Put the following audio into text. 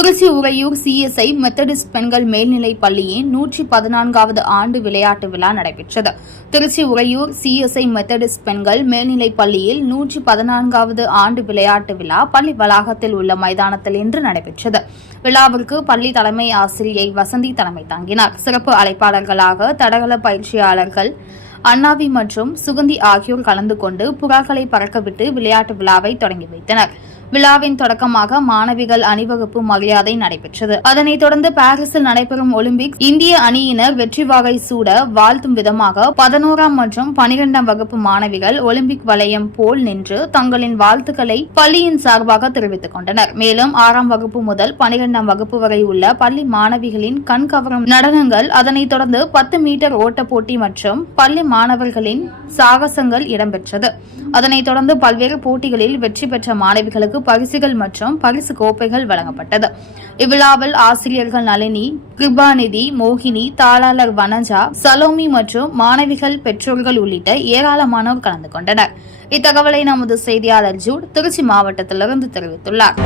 Trichy Uraiyur CSI Methodist பெண்கள் மேல்நிலைப் பள்ளியின் நூற்றி பதினான்காவது ஆண்டு விளையாட்டு விழா நடைபெற்றது. திருச்சி உறையூர் சிஎஸ்ஐ மெத்தடிஸ்ட் பெண்கள் மேல்நிலைப் பள்ளியில் நூற்றி பதினான்காவது ஆண்டு விளையாட்டு விழா பள்ளி வளாகத்தில் உள்ள மைதானத்தில் இன்று நடைபெற்றது. விழாவிற்கு பள்ளி தலைமை ஆசிரியை வசந்தி தலைமை தாங்கினார். சிறப்பு அழைப்பாளர்களாக தடகள பயிற்சியாளர்கள் அண்ணாவி மற்றும் சுகந்தி ஆகியோர் கலந்து கொண்டு புறாக்களை பறக்கவிட்டு விளையாட்டு விழாவை தொடங்கி வைத்தனர். விழாவின் தொடக்கமாக மாணவிகள் அணிவகுப்பு மரியாதை நடைபெற்றது. அதனைத் தொடர்ந்து பாரிஸில் நடைபெறும் ஒலிம்பிக் இந்திய அணியினர் வெற்றி வாகை சூட வாழ்த்தும் விதமாக பதினோராம் மற்றும் பனிரெண்டாம் வகுப்பு மாணவிகள் ஒலிம்பிக் வளையம் போல் நின்று தங்களின் வாழ்த்துக்களை பள்ளியின் சார்பாக தெரிவித்துக் கொண்டனர். மேலும் ஆறாம் வகுப்பு முதல் பனிரெண்டாம் வகுப்பு வரை உள்ள பள்ளி மாணவிகளின் கண்கவரும் நடனங்கள் அதனைத் தொடர்ந்து பத்து மீட்டர் ஓட்ட போட்டி மற்றும் பள்ளி மாணவர்களின் சாகசங்கள் இடம்பெற்றது. அதனைத் தொடர்ந்து பல்வேறு போட்டிகளில் வெற்றி பெற்ற மாணவிகளுக்கு பரிசுகள் மற்றும் பரிசு கோப்பைகள் வழங்கப்பட்டது. இவ்விழாவில் ஆசிரியர்கள் நளினி கிருபாநிதி மோகினி தாளாளர் வனஜா சலோமி மற்றும் மாணவிகள் பெற்றோர்கள் உள்ளிட்ட ஏராளமானோர் கலந்து கொண்டனர். இத்தகவலை நமது செய்தியாளர் ஜூட் திருச்சி மாவட்டத்திலிருந்து தெரிவித்துள்ளார்.